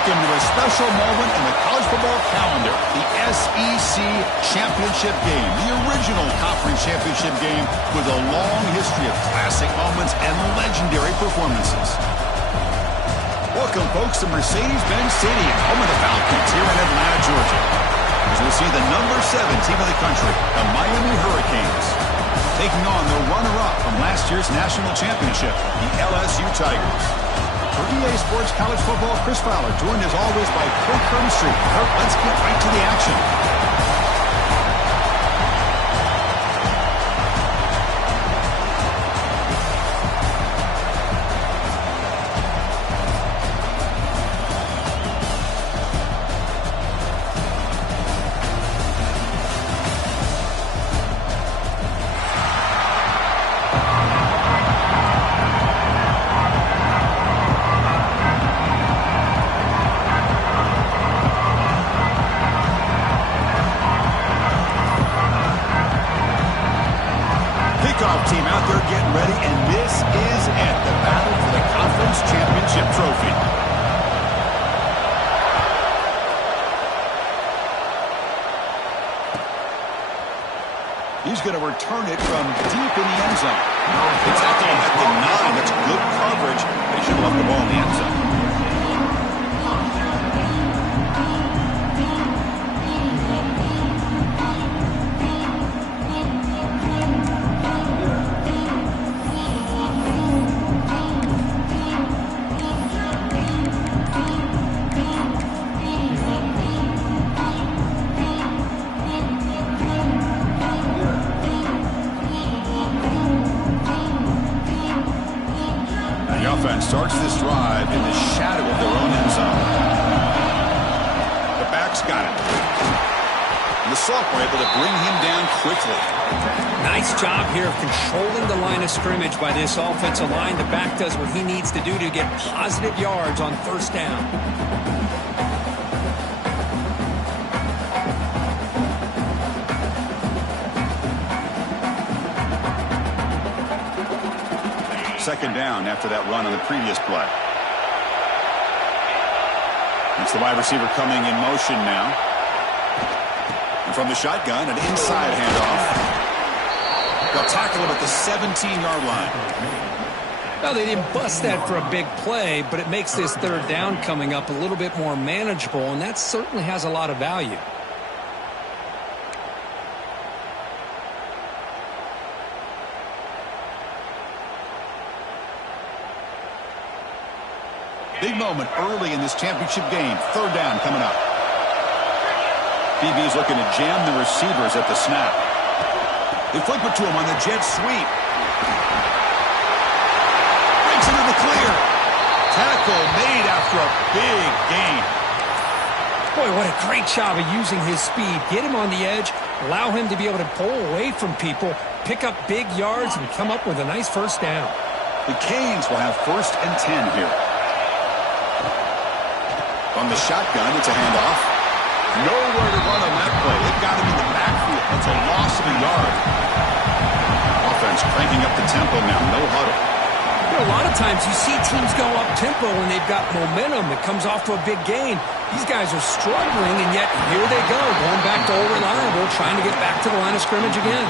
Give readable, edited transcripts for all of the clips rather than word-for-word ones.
Welcome to a special moment in the college football calendar, the SEC Championship Game, the original conference championship game with a long history of classic moments and legendary performances. Welcome, folks, to Mercedes-Benz Stadium, home of the Falcons here in Atlanta, Georgia. As we'll see the number 7 team in the country, the Miami Hurricanes, taking on the runner-up from last year's national championship, the LSU Tigers. For EA Sports College Football, Chris Fowler, joined as always by Kirk Hermstreet. Kirk, let's get right to the action. Team out there getting ready, and this is it, the battle for the conference championship trophy. He's going to return it from deep in the end zone. It's tackled at the 9. That's good coverage. They should have left the ball in the end zone. Starts this drive in the shadow of their own end zone. The back's got it. And the sophomore able to bring him down quickly. Nice job here of controlling the line of scrimmage by this offensive line. The back does what he needs to do to get positive yards on first down. Second down after that run on the previous play. It's the wide receiver coming in motion now. And from the shotgun, an inside handoff. They'll tackle him at the 17-yard line. Well, they didn't bust that for a big play, but it makes this third down coming up a little bit more manageable, and that certainly has a lot of value. Big moment early in this championship game. Third down coming up. BB's looking to jam the receivers at the snap. They flip it to him on the jet sweep. Breaks into the clear. Tackle made after a big gain. Boy, what a great job of using his speed. Get him on the edge, allow him to be able to pull away from people, pick up big yards, and come up with a nice first down. The Canes will have 1st and 10 here. On the shotgun, it's a handoff. Nowhere to run on that play. They've got him in the backfield. It's a loss of a yard. Offense cranking up the tempo now. No huddle. You know, a lot of times you see teams go up tempo when they've got momentum. It comes off to a big gain. These guys are struggling, and yet here they go, going back to old reliable, trying to get back to the line of scrimmage again.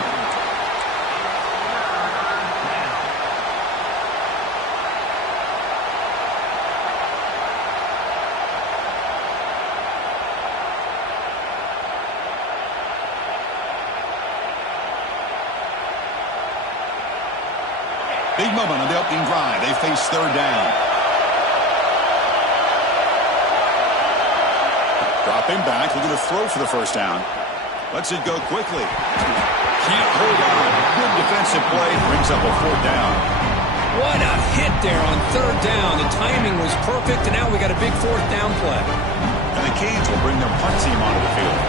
Big moment on the opening drive. They face third down. Dropping back, looking to throw for the first down. Lets it go quickly. Can't hold on. Good defensive play. Brings up a 4th down. What a hit there on third down. The timing was perfect, and now we got a big 4th down play. And the Canes will bring their punt team onto the field.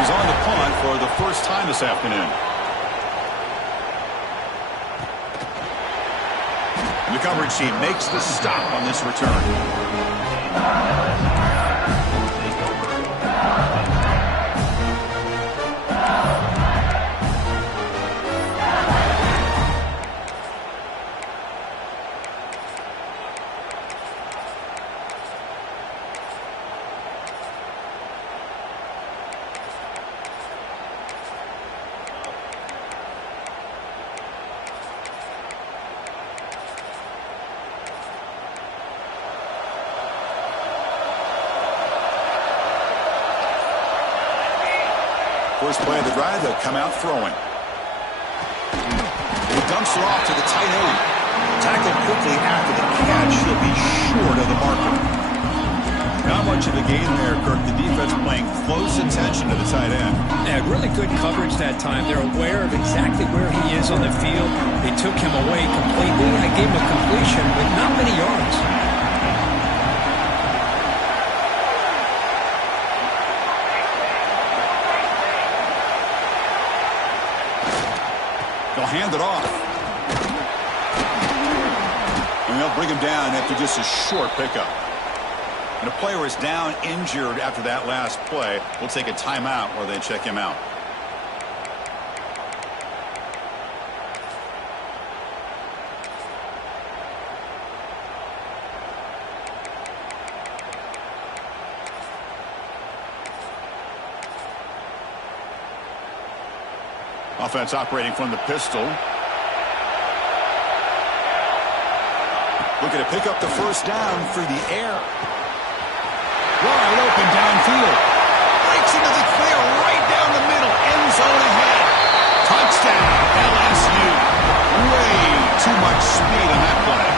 He's on the punt for the first time this afternoon. And the coverage team makes the stop on this return. First play of the drive, they'll come out throwing. He dumps it off to the tight end. Tackled quickly after the catch. He'll be short of the marker. Not much of a game there, Kirk. The defense paying close attention to the tight end. Yeah, really good coverage that time. They're aware of exactly where he is on the field. They took him away completely. I gave him a completion, but not many yards. They'll hand it off. And they'll bring him down after just a short pickup. And a player is down injured after that last play. We'll take a timeout where they check him out. Offense operating from the pistol. Looking to pick up the first down through the air. Wide open downfield. Breaks into the clear right down the middle. End zone ahead. Touchdown, LSU. Way too much speed on that play.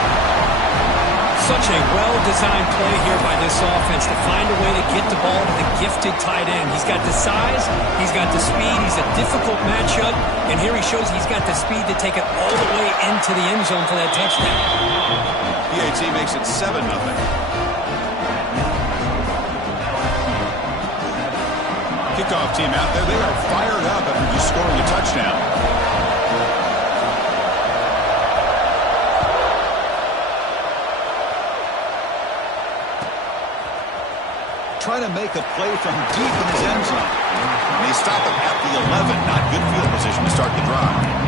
Such a well-designed play here by this offense to find a way to get the ball to the gifted tight end. He's got the size. He's got the speed. He's a difficult matchup. And here he shows he's got the speed to take it all the way into the end zone for that touchdown. PAT makes it 7-0. Kickoff team out there. They are fired up after just scoring a touchdown. Trying to make a play from deep in his end zone. And they stop him at the 11. Not good field position to start the drive.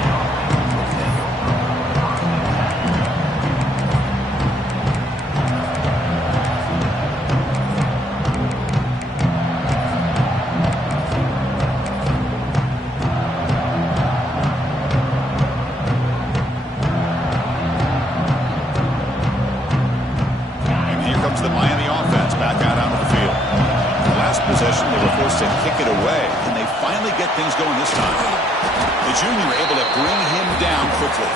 The Miami offense back out onto the field. The last possession, they were forced to kick it away, and they finally get things going this time. The junior able to bring him down quickly.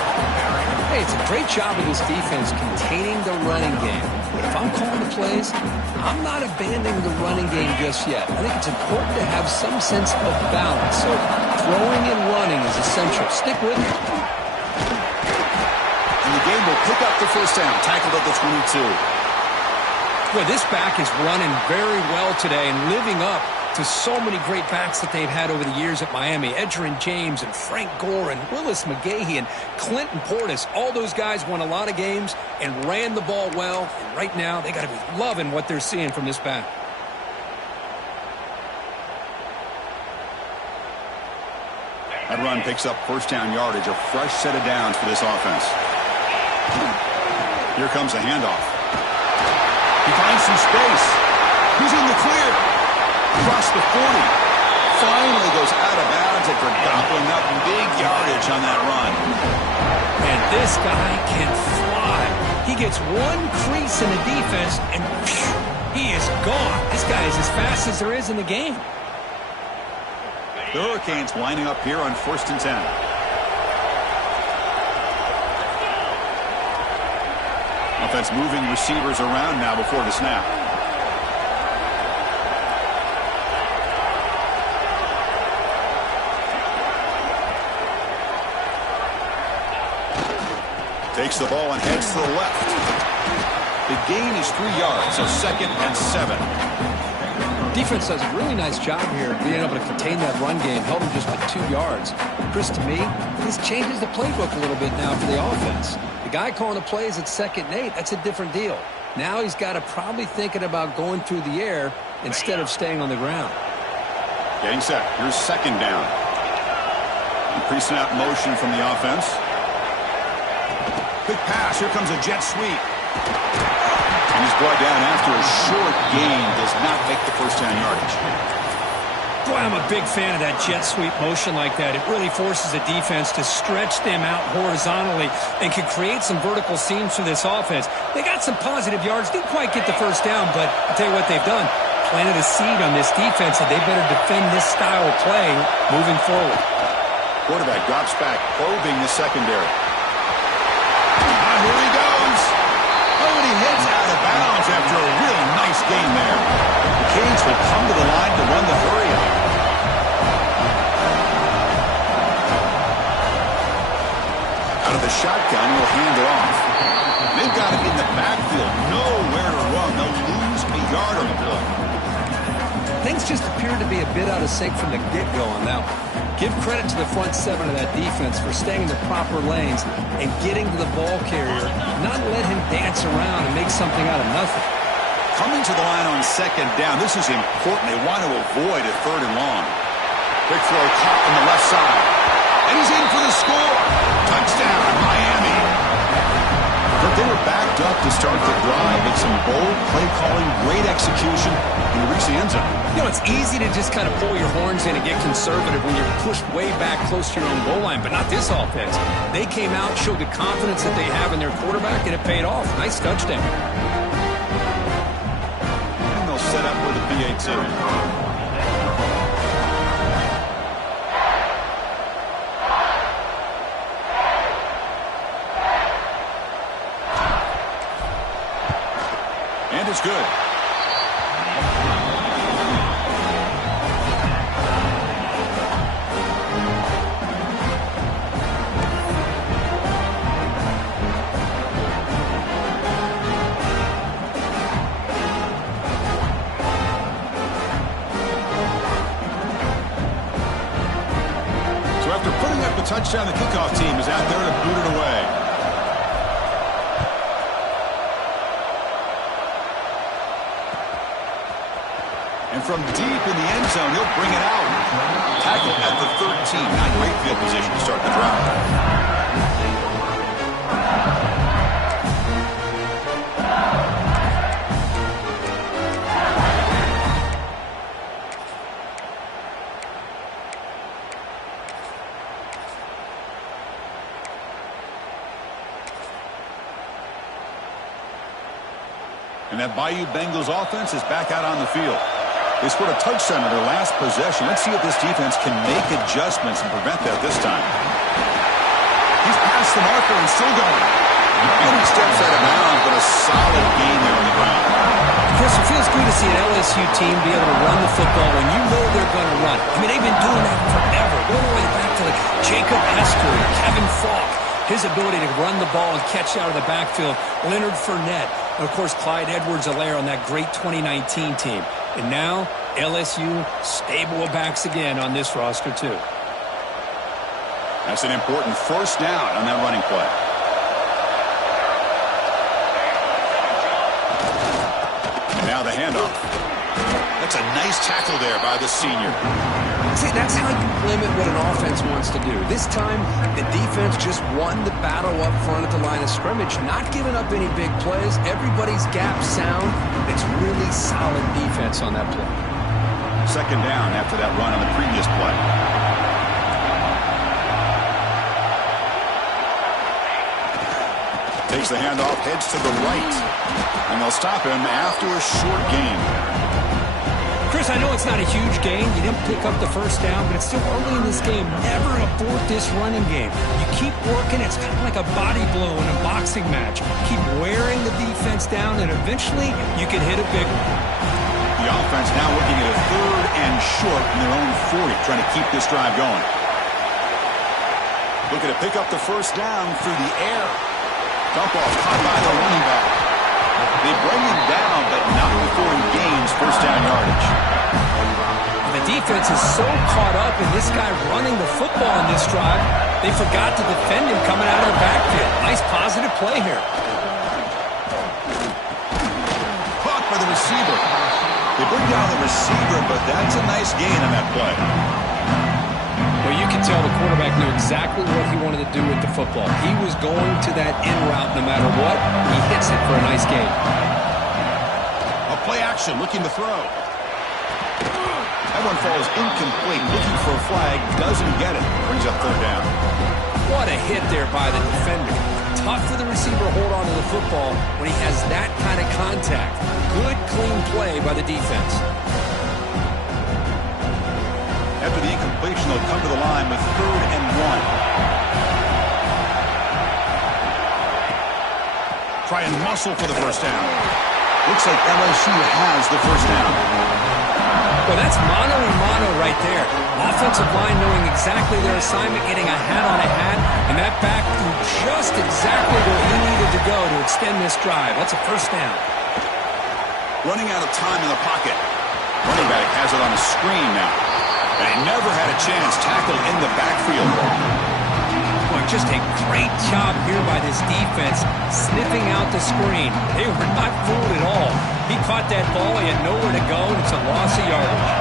Hey, it's a great job of this defense containing the running game. But if I'm calling the plays, I'm not abandoning the running game just yet. I think it's important to have some sense of balance. So throwing and running is essential. Stick with it. And the game will pick up the first down. Tackled at the 22. Boy, this back is running very well today and living up to so many great backs that they've had over the years at Miami. Edgerrin James and Frank Gore and Willis McGahee and Clinton Portis. All those guys won a lot of games and ran the ball well. And right now, they got to be loving what they're seeing from this back. That run picks up first down yardage. A fresh set of downs for this offense. Here comes a handoff. He finds some space. He's in the clear. Across the 40. Finally goes out of bounds after gobbling up big yardage on that run. And this guy can fly. He gets one crease in the defense, and he is gone. This guy is as fast as there is in the game. The Hurricanes lining up here on 1st and 10. Offense moving receivers around now before the snap. Takes the ball and heads to the left. The gain is 3 yards, so 2nd and 7. Defense does a really nice job here being able to contain that run game, held him just with 2 yards. Chris, to me, this changes the playbook a little bit now for the offense. The guy calling the plays at 2nd and 8, that's a different deal. Now he's got to probably thinking about going through the air instead of staying on the ground. Getting set. Here's 2nd down. Pre-snap motion from the offense. Quick pass. Here comes a jet sweep. And he's brought down after a short gain. Does not make the first down yardage. Boy, I'm a big fan of that jet sweep motion like that. It really forces the defense to stretch them out horizontally and can create some vertical seams for this offense. They got some positive yards. Didn't quite get the first down, but I'll tell you what they've done. planted a seed on this defense, and they better defend this style of play moving forward. Quarterback drops back, probing the secondary. Here he goes. Oh, and he heads out of bounds after a real nice gain there. The Canes will come to the line to run the hurry-up. Out of the shotgun, he'll hand it off. They've got him in the backfield. Nowhere to run. They'll lose a yard on the play. Things just appear to be a bit out of sync from the get-go on that one. Give credit to the front seven of that defense for staying in the proper lanes and getting to the ball carrier, not let him dance around and make something out of nothing. Coming to the line on second down, this is important. They want to avoid a third and long. Quick throw caught on the left side. And he's in for the score. Touchdown, Miami. But they were backed up to start the drive. It's some bold play calling, great execution, and reach the end zone. You know, it's easy to just kind of pull your horns in and get conservative when you're pushed way back close to your own goal line, but not this offense. They came out, showed the confidence that they have in their quarterback, and it paid off. Nice touchdown. And they'll set up with a PA2. And it's good. So after putting up the touchdown, the kickoff team is out there to boot it away. And from deep in the end zone, he'll bring it out. Tackle at the 13. Not great field position to start the drive. And that Bayou Bengals offense is back out on the field. They scored a touchdown in their last possession. Let's see if this defense can make adjustments and prevent that this time. He's past the marker and still going. And he steps out of bounds, but a solid gain there on the ground. Chris, it feels good to see an LSU team be able to run the football when you know they're going to run. I mean, they've been doing that forever. Going all the way back to like Jacob Hester and Kevin Falk. His ability to run the ball and catch out of the backfield. Leonard Fournette. And, of course, Clyde Edwards-Helaire on that great 2019 team. And now, LSU stable of backs again on this roster, too. That's an important first down on that running play. Now the handoff. That's a nice tackle there by the senior. See, that's how you limit what an offense wants to do. This time, the defense just won the battle up front at the line of scrimmage, not giving up any big plays. Everybody's gap sound. It's really solid defense on that play. Second down after that run on the previous play. Takes the handoff, heads to the right. And they'll stop him after a short gain. Chris, I know it's not a huge gain. You didn't pick up the first down, but it's still early in this game. Never abort this running game. You keep working. It's kind of like a body blow in a boxing match. Keep wearing the defense down, and eventually you can hit a big one. The offense now looking at a third and short in their own 40, trying to keep this drive going. Looking to pick up the first down through the air. Dump off caught by the running back. They bring him down, but not before he gains first down yardage. The defense is so caught up in this guy running the football in this drive, they forgot to defend him coming out of the backfield. Nice positive play here. Caught by the receiver. They bring down the receiver, but that's a nice gain on that play. Well, you can tell the quarterback knew exactly what he wanted to do with the football. He was going to that in route no matter what. He hits it for a nice gain. A play action, looking to throw. That one falls incomplete. Looking for a flag, doesn't get it. Brings up third down. What a hit there by the defender. tough for the receiver to hold on to the football when he has that kind of contact. Good, clean play by the defense. After the incompletion, they'll come to the line with 3rd and 1. Try and muscle for the first down. Looks like LSU has the first down. Well, that's mano-a-mano right there. Offensive line knowing exactly their assignment, getting a hat on a hat, and that back threw just exactly where he needed to go to extend this drive. That's a first down. Running out of time in the pocket. Running back has it on the screen now. And he never had a chance. Tackled in the backfield. Boy, just a great job here by this defense, sniffing out the screen. They were not fooled at all. He caught that ball, he had nowhere to go, and it's a loss of yardage.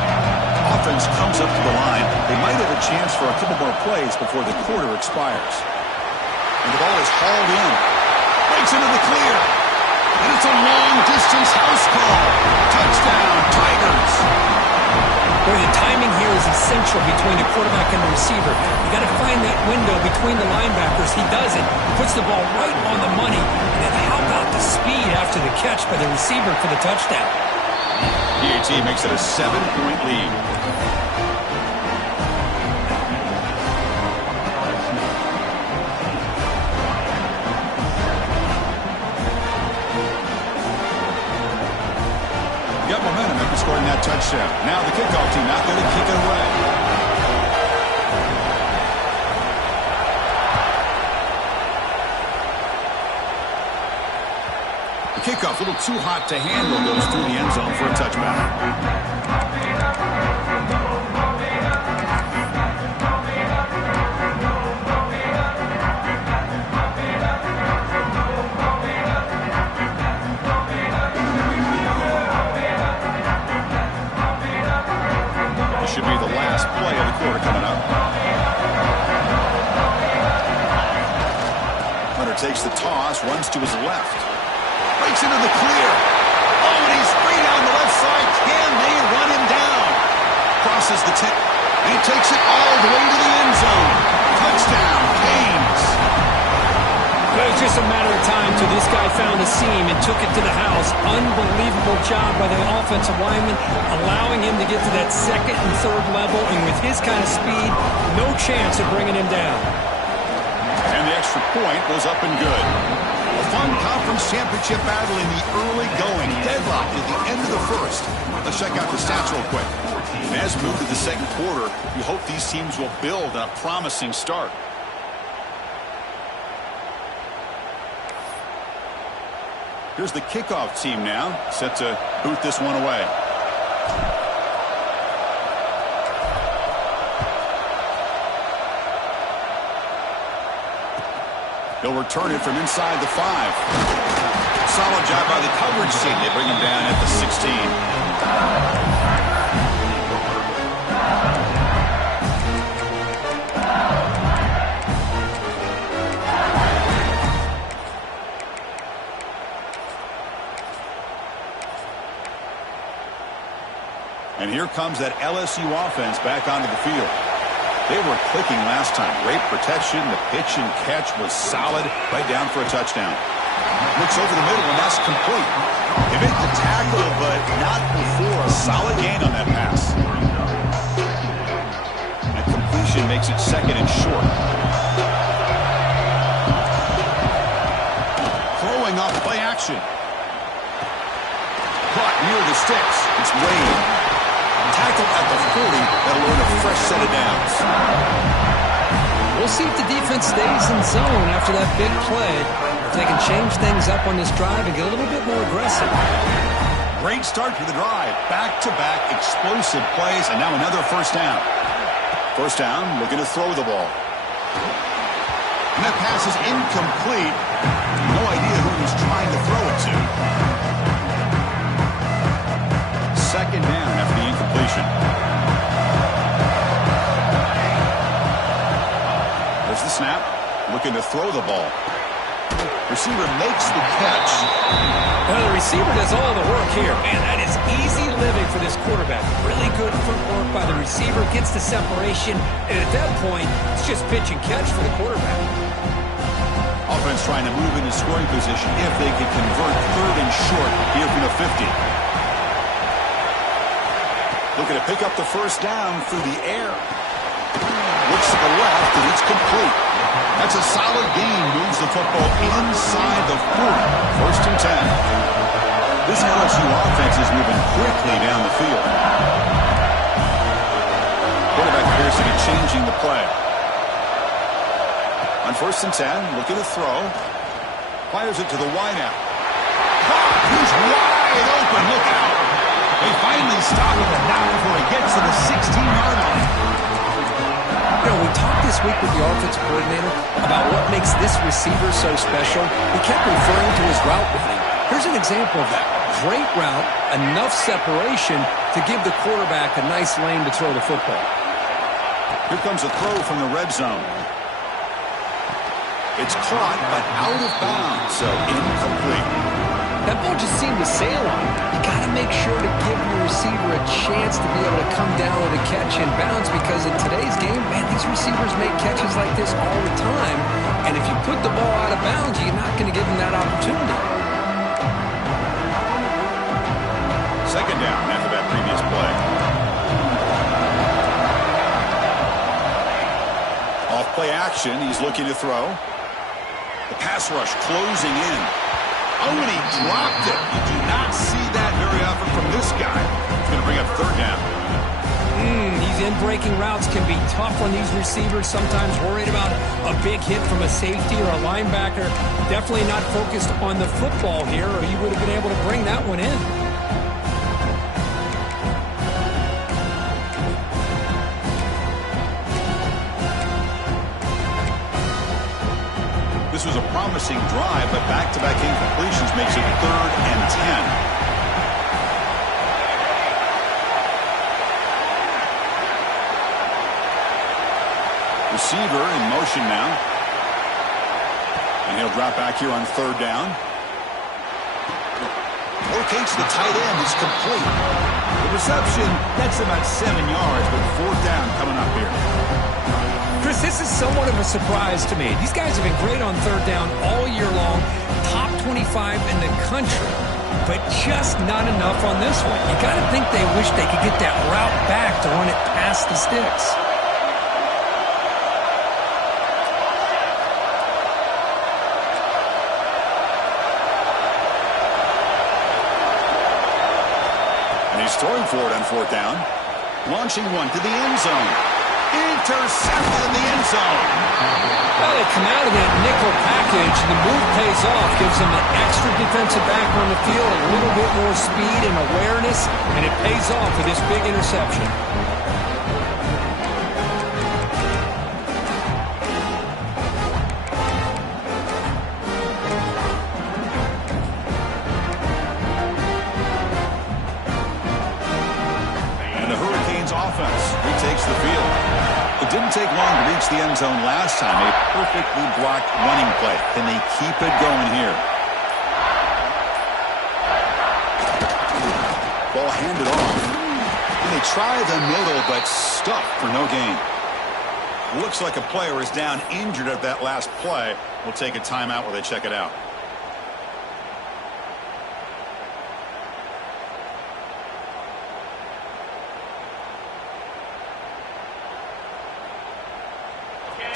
Offense comes up to the line. They might have a chance for a couple more plays before the quarter expires. And the ball is hauled in. Breaks into the clear. And it's a long-distance house call. Touchdown, Tigers. Boy, the timing here is essential between the quarterback and the receiver. You got to find that window between the linebackers. He does it. Puts the ball right on the money. And then how about the speed after the catch by the receiver for the touchdown? PAT makes it a 7-point lead. Got momentum after scoring that touchdown. Now the kickoff team out there to kick it away. The kickoff, a little too hot to handle, goes through the end zone for a touchback. Should be the last play of the quarter coming up. Hunter takes the toss, runs to his left. Breaks into the clear. Oh, and he's free down the left side. Can they run him down? Crosses the 10. And he takes it all the way to the end zone. Touchdown, Canes. It was just a matter of time till this guy found a seam and took it to the house. Unbelievable job by the offensive lineman, allowing him to get to that 2nd and 3rd level, and with his kind of speed, no chance of bringing him down. And the extra point was up and good. A fun conference championship battle in the early going. Deadlocked at the end of the first. Let's check out the stats real quick. And as we move to the second quarter, we hope these teams will build on a promising start. Here's the kickoff team now, set to boot this one away. They'll return it from inside the 5. Solid job by the coverage team. They bring him down at the 16. And here comes that LSU offense back onto the field. They were clicking last time. Great protection. The pitch and catch was solid. Right down for a touchdown. Looks over the middle, and that's complete. They make the tackle, but not before a solid gain on that pass. And completion makes it 2nd and short. Throwing off play action. Caught near the sticks. It's Wade. Tackle at the 40. That'll earn a fresh set of downs. We'll see if the defense stays in zone after that big play. If they can change things up on this drive and get a little bit more aggressive. Great start to the drive. Back-to-back explosive plays, and now another first down. First down, looking to throw the ball. And that pass is incomplete. No idea who he's trying to throw it to. Second down after the incompletion. There's the snap. Looking to throw the ball. Receiver makes the catch. Well, the receiver does all the work here. Man, that is easy living for this quarterback. Really good footwork by the receiver. Gets the separation. And at that point, it's just pitch and catch for the quarterback. Offense trying to move into scoring position if they can convert third and short here from the 50. Looking to pick up the first down through the air. Looks to the left, and it's complete. That's a solid gain. Moves the football inside the 40. First and 10. This LSU offense is moving quickly down the field. Quarterback appears to be changing the play. On first and 10, looking to throw. Fires it to the wideout. He's wide open. Look out. They finally stop him, but not before he gets to the 16-yard line. You know, we talked this week with the offensive coordinator about what makes this receiver so special. He kept referring to his route running. Here's an example of that. Great route, enough separation to give the quarterback a nice lane to throw the football. Here comes a throw from the red zone. It's caught, but out of bounds, so incomplete. That ball just seemed to sail on him. You got to make sure to give your receiver a chance to be able to come down with a catch and bounce, because in today's game, man, these receivers make catches like this all the time. And if you put the ball out of bounds, you're not going to give them that opportunity. Second down after that previous play. Off play action, he's looking to throw. The pass rush closing in. Oh, and he dropped it. You do not see that very often from this guy. It's going to bring up third down. These in-breaking routes can be tough on these receivers, sometimes worried about a big hit from a safety or a linebacker. Definitely not focused on the football here, or you would have been able to bring that one in. This was a promising drive, but back-to-back incompletions makes it third and 10. Receiver in motion now. And he'll drop back here on third down. Locates the tight end. It's complete. The reception, that's about 7 yards, but fourth down coming up here. Chris, this is somewhat of a surprise to me. These guys have been great on third down all year long, top 25 in the country, but just not enough on this one. You got to think they wish they could get that route back to run it past the sticks. And he's throwing for it on fourth down. Launching one to the end zone. Intercepted in the end zone. Well, they come out of that nickel package, and the move pays off, gives them an extra defensive back on the field, a little bit more speed and awareness, and it pays off with this big interception. And the Hurricanes offense retakes the field. It didn't take long to reach the end zone last time. A perfectly blocked running play. Can they keep it going here? Ball handed off. And they try the middle, but stuffed for no gain. Looks like a player is down injured at that last play. We'll take a timeout while they check it out.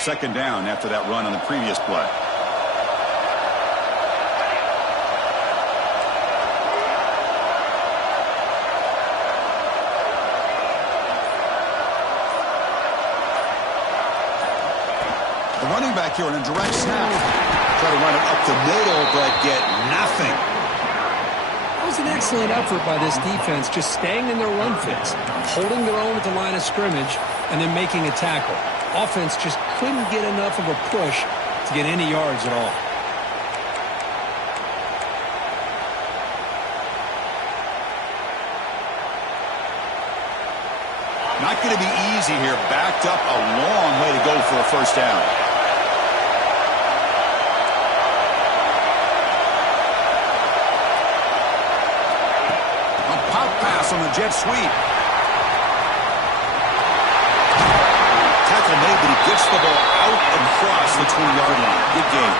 Second down after that run on the previous play. The running back here on a direct snap. Try to run it up the middle, but get nothing. That was an excellent effort by this defense, just staying in their run fits, holding their own at the line of scrimmage, and then making a tackle. Offense just couldn't get enough of a push to get any yards at all. Not going to be easy here. Backed up a long way to go for a first down. A pop pass on the jet sweep. Tackle made but he gets the ball out across the 20-yard line. Good game.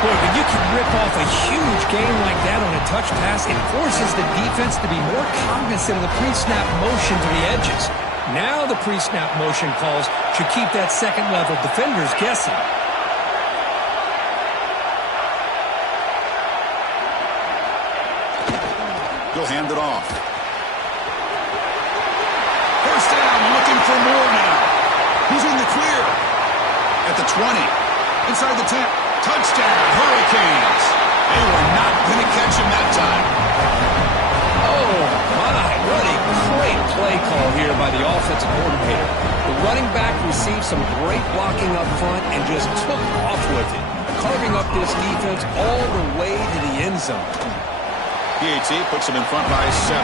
Boy, when you can rip off a huge gain like that on a touch pass, it forces the defense to be more cognizant of the pre-snap motion to the edges. Now the pre-snap motion calls should keep that second-level defenders guessing. He'll hand it off. First down, looking for more now. He's in the clear. At the 20. Inside the 10. Touchdown, Hurricanes. They were not going to catch him that time. Oh, my. What a great play call here by the offensive coordinator. The running back received some great blocking up front and just took off with it, carving up this defense all the way to the end zone. PAT puts him in front by 7.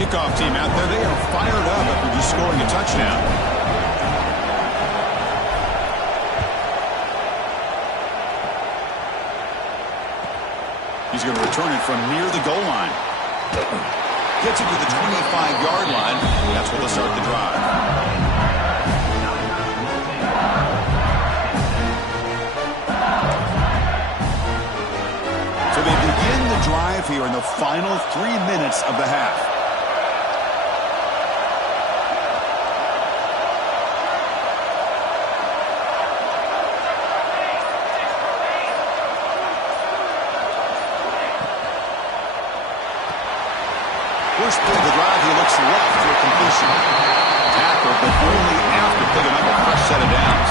Kickoff team out there. They are fired up after just scoring a touchdown. He's going to return it from near the goal line. Gets it to the 25-yard line. That's where they'll start the drive. So they begin the drive here in the final 3 minutes of the half. First play of the drive, he looks left for a completion. Tackle, but only after picking up a fresh set of downs.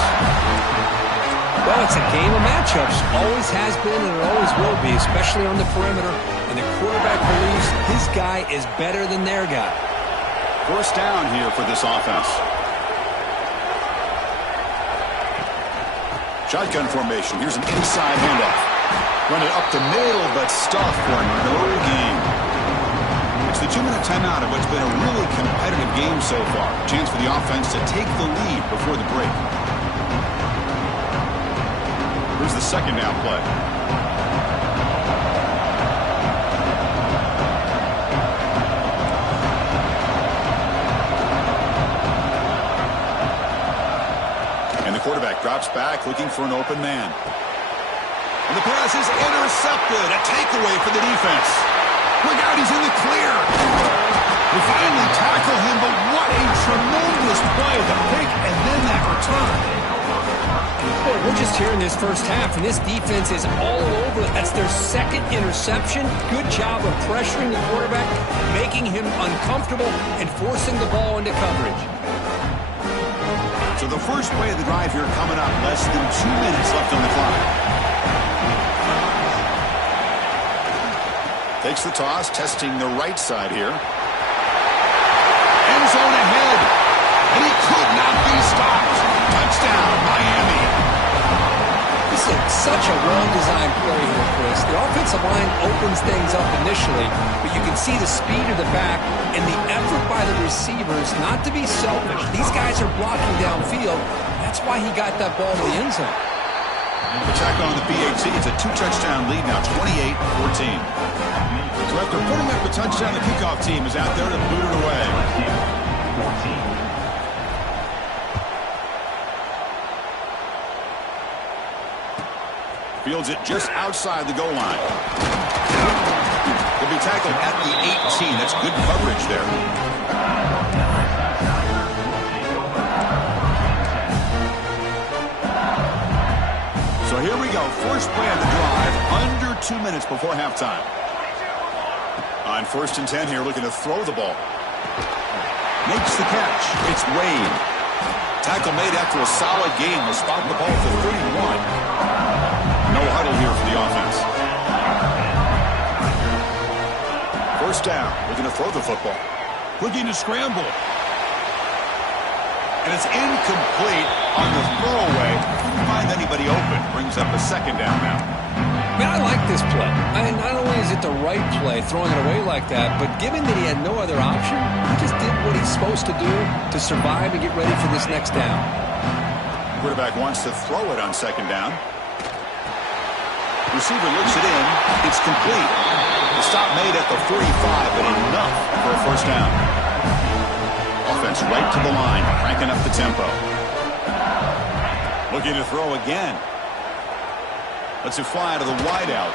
Well, it's a game of matchups. Always has been and it always will be, especially on the perimeter. And the quarterback believes his guy is better than their guy. First down here for this offense. Shotgun formation. Here's an inside handoff. Run it up the middle, but stuffed for no gain. It's the 2-minute timeout of what's been a really competitive game so far. Chance for the offense to take the lead before the break. Here's the second down play. And the quarterback drops back looking for an open man. And the pass is intercepted. A takeaway for the defense. Look out, he's in the clear. They finally tackle him, but what a tremendous play. The pick and then that return. Boy, we're just here in this first half, and this defense is all over. That's their second interception. Good job of pressuring the quarterback, making him uncomfortable, and forcing the ball into coverage. So the first play of the drive here coming up. Less than 2 minutes left on the clock. Takes the toss, testing the right side here. End zone ahead. And he could not be stopped. Touchdown, Miami. This is such a well-designed play here, Chris. The offensive line opens things up initially, but you can see the speed of the back and the effort by the receivers not to be selfish. These guys are blocking downfield. That's why he got that ball to the end zone. Attack on the PAT. It's a 2-touchdown lead now, 28-14. So after putting up a touchdown, the kickoff team is out there to boot it away. Fields it just outside the goal line. He'll be tackled at the 18. That's good coverage there. So here we go. First play of the drive, under 2 minutes before halftime. On 1st and 10 here, looking to throw the ball. Makes the catch. It's Wade. Tackle made after a solid game. Will spot the ball at the 31. No huddle here for the offense. First down. Looking to throw the football. Looking to scramble. And it's incomplete on the throwaway. Couldn't find anybody open. Brings up a second down now. Man, I like this play. I mean, not only is it the right play, throwing it away like that, but given that he had no other option, he just did what he's supposed to do to survive and get ready for this next down. Quarterback wants to throw it on second down. Receiver looks it in. It's complete. The stop made at the 45, but enough for a first down. Offense right to the line, cranking up the tempo. Looking to throw again. Lets it fly to the wideout.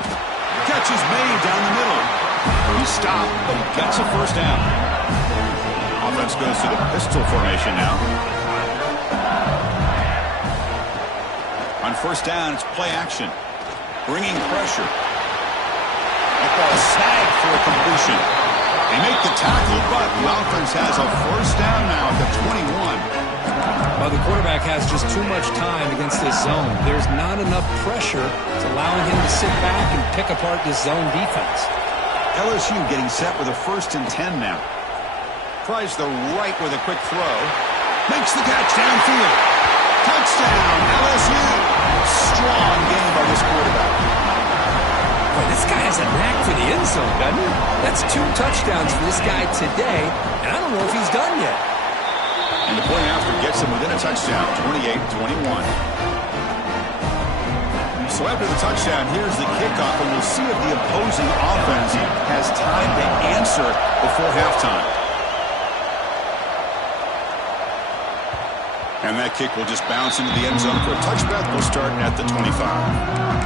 Catch is made down the middle. He stopped, but he gets a first down. Offense goes to the pistol formation now. On first down, it's play action. Bringing pressure. That ball snagged for a completion. They make the tackle, but the offense has a first down now at the 21. Well, the quarterback has just too much time against this zone. There's not enough pressure. It's allowing him to sit back and pick apart this zone defense. LSU getting set with a 1st and 10 now. Tries the right with a quick throw. Makes the catch downfield. Touchdown, LSU. Strong game by this quarterback. Boy, this guy has a knack for the end zone, doesn't he? That's 2 touchdowns for this guy today, and I don't know if he's done yet. And the point after gets him within a touchdown, 28-21. So after the touchdown, here's the kickoff, and we'll see if the opposing offense has time to answer before halftime. And that kick will just bounce into the end zone for a touchback. We'll start at the 25.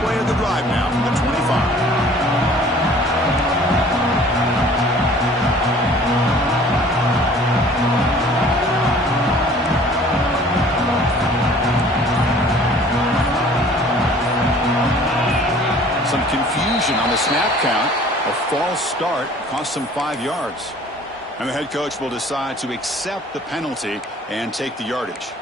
Play of the drive now from the 25. Some confusion on the snap count. A false start cost them 5 yards. And the head coach will decide to accept the penalty and take the yardage.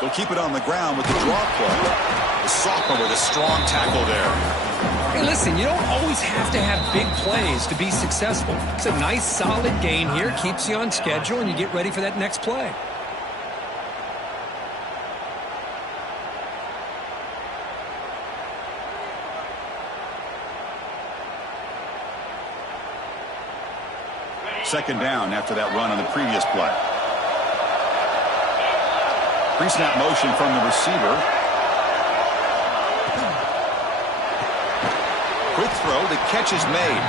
They'll keep it on the ground with the draw play. The sophomore with a strong tackle there. Hey, listen, you don't always have to have big plays to be successful. It's a nice, solid gain here. Keeps you on schedule, and you get ready for that next play. Second down after that run on the previous play. Pre-snap motion from the receiver. Quick throw. The catch is made.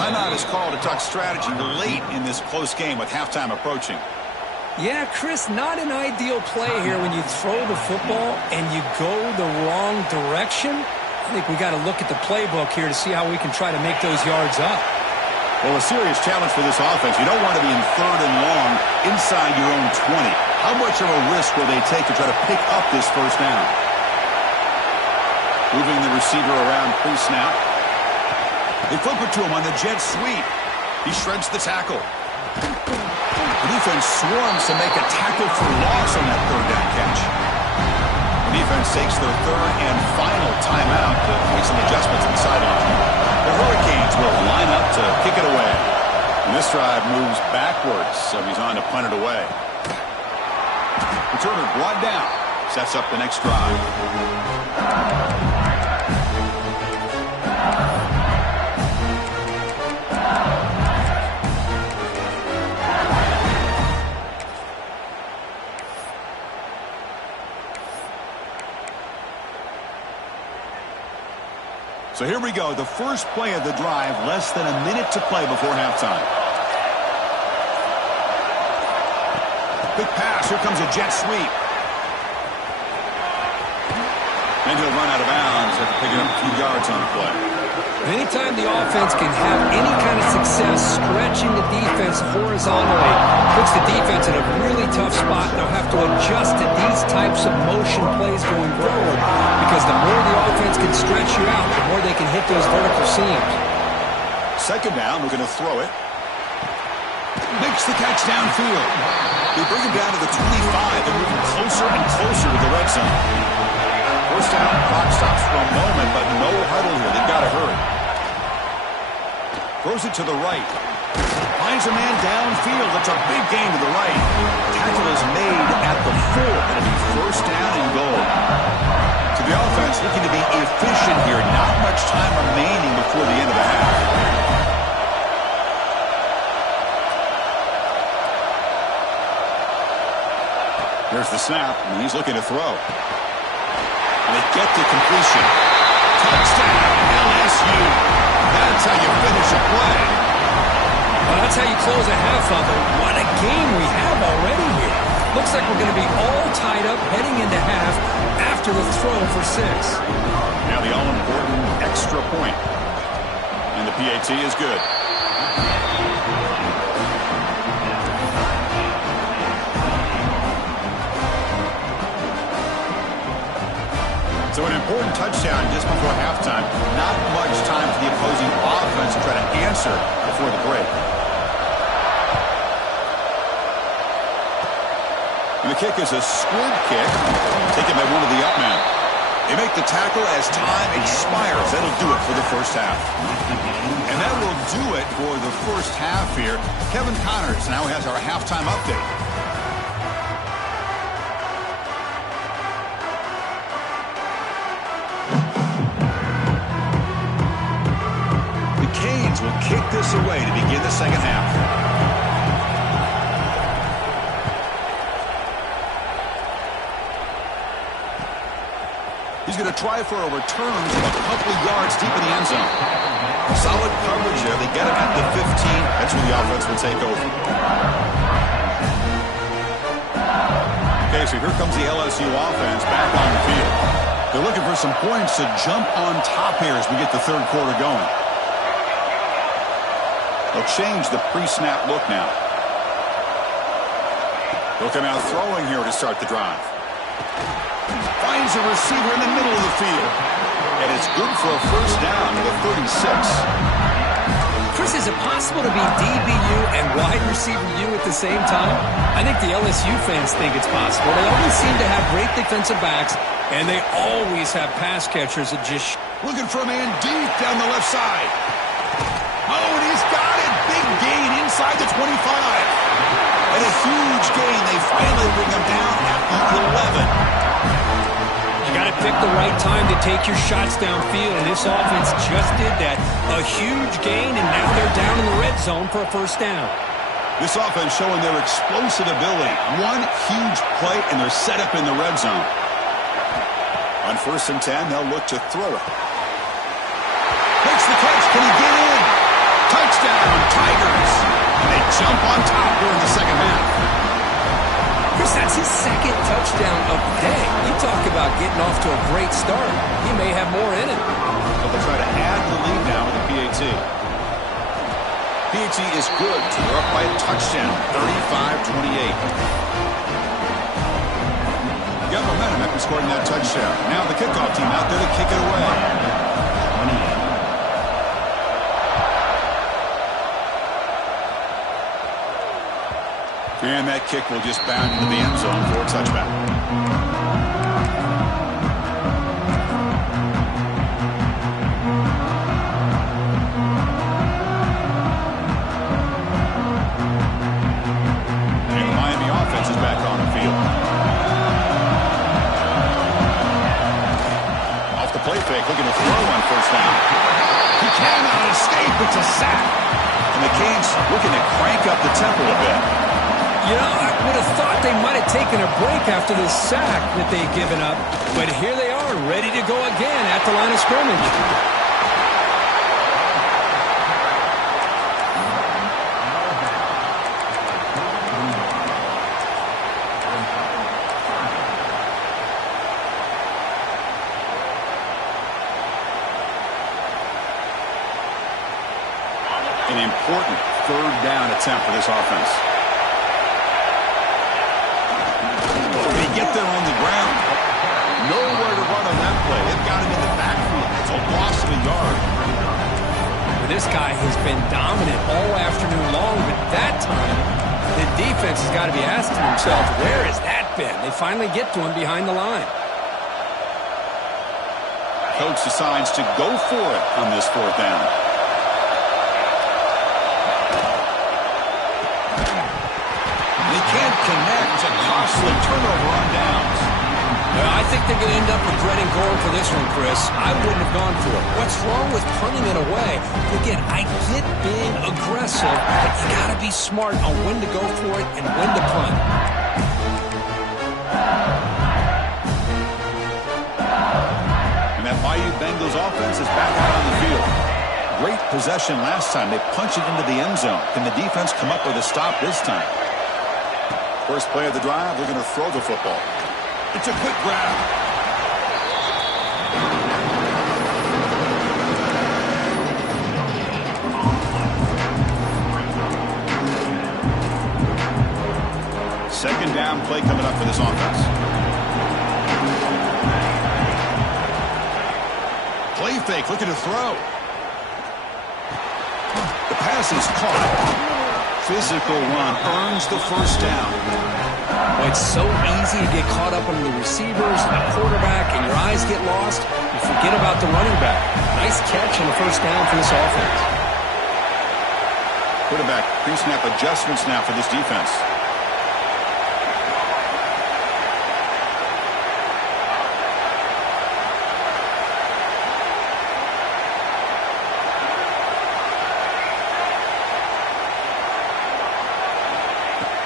Timeout is called to talk strategy late in this close game with halftime approaching. Yeah, Chris, not an ideal play here when you throw the football and you go the wrong direction. I think we got to look at the playbook here to see how we can try to make those yards up. Well, a serious challenge for this offense. You don't want to be in 3rd and long inside your own 20. How much of a risk will they take to try to pick up this first down? Moving the receiver around pre-snap. They flip it to him on the jet sweep. He shreds the tackle. The defense swarms to make a tackle for loss on that 3rd down catch. The defense takes their 3rd and final timeout to make some adjustments on the sideline. The Hurricanes will line up to kick it away. And this drive moves backwards, so he's on to punt it away. Returner brought down. Sets up the next drive. So here we go. The first play of the drive. Less than a minute to play before halftime. Big pass. Here comes a jet sweep. And he'll run out of bounds after picking up a few yards on the play. Anytime the offense can have any kind of success stretching the defense horizontally, puts the defense in a really tough spot. They'll have to adjust to these types of motion plays going forward because the more the offense can stretch you out, the more they can hit those vertical seams. Second down, we're going to throw it. Makes the catch downfield. They bring him down to the 25. They're moving closer and closer to the red zone. First down, clock stops for a moment, but no huddle here. They've got to hurry. Throws it to the right. Finds a man downfield. That's a big gain to the right. Tackle is made at the 4. It'll be first down and goal. To the offense, looking to be efficient here. Not much time remaining before the end of the half. There's the snap, and he's looking to throw. And they get the completion. Touchdown, LSU. That's how you finish a play. Well, that's how you close a half of it. What a game we have already here. Looks like we're going to be all tied up heading into half after the throw for 6. Now the all-important extra point. And the PAT is good. So an important touchdown just before halftime. Not much time for the opposing offense to try to answer before the break. And the kick is a squib kick, taken by one of the up men. They make the tackle as time expires. That'll do it for the first half. And that will do it for the first half here. Kevin Connors now has our halftime update. Will kick this away to begin the second half. He's going to try for a return from a couple of yards deep in the end zone. Solid coverage there. They get him at the 15. That's where the offense will take over. Okay, so here comes the LSU offense back on the field. They're looking for some points to jump on top here as we get the third quarter going. They'll change the pre-snap look now. They'll come out throwing here to start the drive. Finds a receiver in the middle of the field. And it's good for a first down to the 36. Chris, is it possible to be DBU and wide receiver U at the same time? I think the LSU fans think it's possible. They always seem to have great defensive backs, and they always have pass catchers that just... Looking for a man deep down the left side. Oh, and he's got it. Big gain inside the 25. And a huge gain. They finally bring him down at the 11. You got to pick the right time to take your shots downfield, and this offense just did that. A huge gain, and now they're down in the red zone for a first down. This offense showing their explosive ability. One huge play, and they're set up in the red zone. On 1st and 10, they'll look to throw it. Makes the catch. Can he get in? Touchdown, Tigers. And they jump on top during the second half. Chris, that's his second touchdown of the day. You talk about getting off to a great start. He may have more in it. But they'll try to add the lead now with the PAT. PAT is good. They're up by a touchdown, 35-28. Got momentum after scoring that touchdown. Now the kickoff team out there to kick it away. 28. And that kick will just bound into the end zone for a touchback. And the Miami offense is back on the field. Off the play fake, looking to throw on first down. He cannot escape. It's a sack. And the Canes looking to crank up the tempo a bit. You know, I would have thought they might have taken a break after this sack that they'd given up. But here they are, ready to go again at the line of scrimmage. An important third down attempt for this offense. Get there on the ground. Nowhere to run on that play. They've got him in the backfield. It's a loss of a yard. This guy has been dominant all afternoon long, but that time, the defense has got to be asking themselves, where has that been? They finally get to him behind the line. Coach decides to go for it on this fourth down. can't connect. It's a costly turnover on downs. Well, I think they're going to end up regretting going for this one, Chris. I wouldn't have gone for it. What's wrong with punting it away? Again, I get being aggressive, but you got to be smart on when to go for it and when to punt. And that Bayou Bengals offense is back out on the field. Great possession last time. They punch it into the end zone. Can the defense come up with a stop this time? First play of the drive, they're going to throw the football. It's a quick grab. Second down play coming up for this offense. Play fake, looking to throw. The pass is caught. Physical run earns the first down. Well, it's so easy to get caught up on the receivers, the quarterback, and your eyes get lost. You forget about the running back. Nice catch and a first down for this offense. Quarterback pre-snap adjustments now for this defense.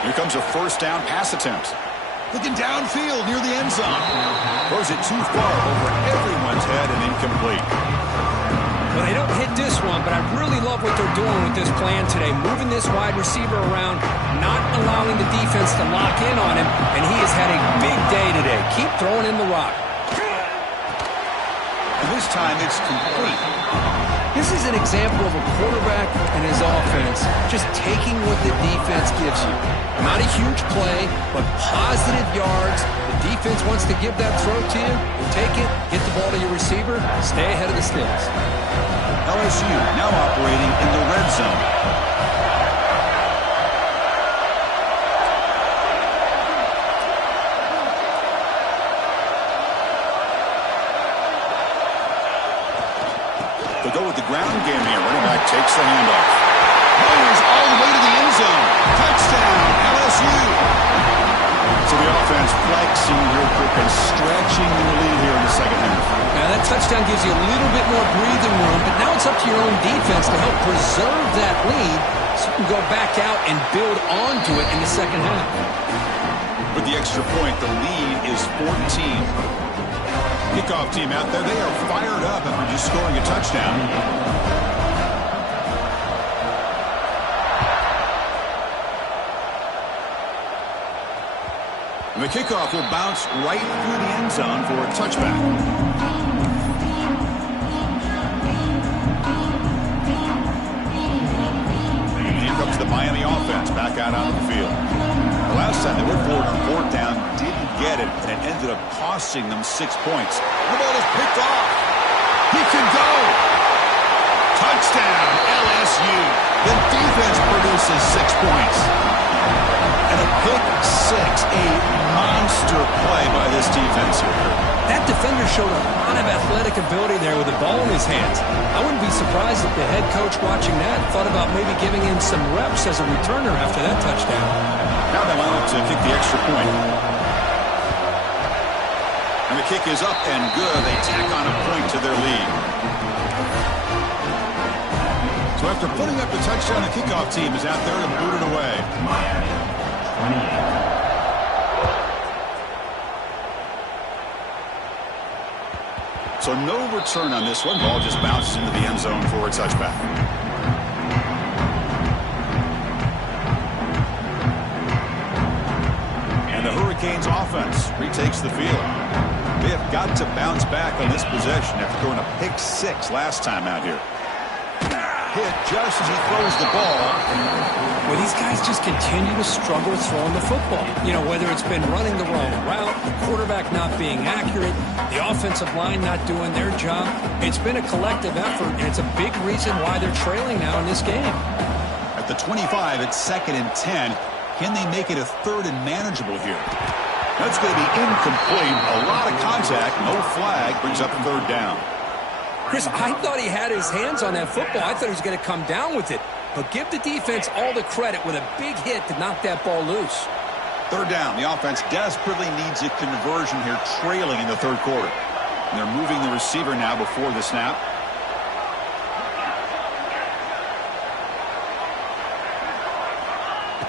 Here comes a first down pass attempt. Looking downfield near the end zone. Throws it too far over everyone's head and incomplete. Well, they don't hit this one, but I really love what they're doing with this plan today. Moving this wide receiver around, not allowing the defense to lock in on him, and he has had a big day today. Keep throwing in the rock. And this time it's complete. This is an example of a quarterback and his offense just taking what the defense gives you. Not a huge play, but positive yards. The defense wants to give that throw to you. You take it, get the ball to your receiver, stay ahead of the sticks. LSU now operating in the red zone. They'll go with the ground game here. Running back takes the handoff. Fires all the way to the end zone. Touchdown, LSU. So the offense flexing real quick and stretching their lead here in the second half. Now that touchdown gives you a little bit more breathing room, but now it's up to your own defense to help preserve that lead so you can go back out and build onto it in the second half. With the extra point, the lead is 14. Kickoff team out there, they are fired up after just scoring a touchdown. And the kickoff will bounce right through the end zone for a touchback. And here comes the Miami offense back out onto the field. The last time they went forward on fourth down, didn't get it, and it ended up costing them 6 points. The ball is picked off. He can go. Touchdown, LSU. The defense produces 6 points. And a pick six, a monster play by this defense here. That defender showed a lot of athletic ability there with the ball in his hands. I wouldn't be surprised if the head coach watching that thought about maybe giving him some reps as a returner after that touchdown. Now they want to kick the extra point. And the kick is up and good. They tack on a point to their lead. So after putting up the touchdown, the kickoff team is out there to boot it away. Miami, 28. So no return on this one. Ball just bounces into the end zone for a touchback. And the Hurricanes offense retakes the field. They have got to bounce back on this possession after throwing a pick six last time out here. Hit just as he throws the ball. Well, these guys just continue to struggle throwing the football. You know, whether it's been running the wrong route, the quarterback not being accurate, the offensive line not doing their job. It's been a collective effort, and it's a big reason why they're trailing now in this game. At the 25, it's 2nd and 10. Can they make it a 3rd and manageable here? That's going to be incomplete. A lot of contact, no flag, brings up 3rd down. Chris, I thought he had his hands on that football. I thought he was going to come down with it. But give the defense all the credit with a big hit to knock that ball loose. Third down. The offense desperately needs a conversion here, trailing in the third quarter. And they're moving the receiver now before the snap.